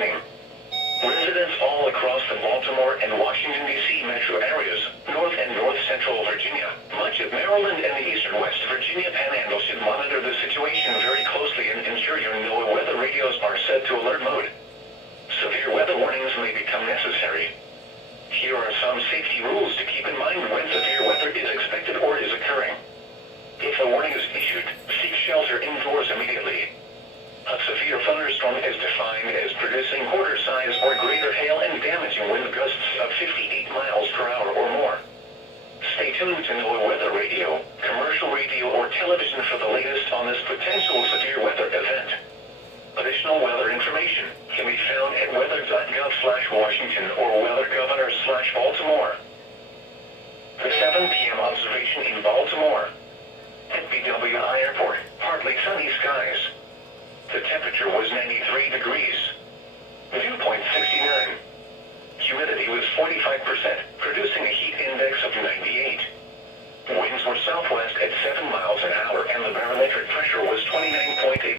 evening. Residents all across the Baltimore and Washington, D.C. metro areas, North and North Central Virginia, much of Maryland and the Eastern West Virginia Panhandle should monitor the situation very closely and ensure your NOAA weather radios are set to alert mode. Severe weather warnings may become necessary. Here are some safety rules to keep in mind when severe weather is expected or is occurring. If the warning is issued, seek shelter indoors immediately. A severe thunderstorm is defined as producing quarter-size or greater hail and damaging wind gusts of 58 miles per hour or more. Stay tuned to NOAA Weather Radio, commercial radio, or television for the latest on this potential severe weather event. Additional weather information can be found at weather.gov/Washington or weathergovernor/Baltimore. The 7 p.m. observation in Baltimore. At BWI Airport, partly sunny skies. The temperature was 93 degrees. Dew point 69. Humidity was 45%, producing a heat index of 98. Winds were southwest at 7 miles an hour and the barometric pressure was 29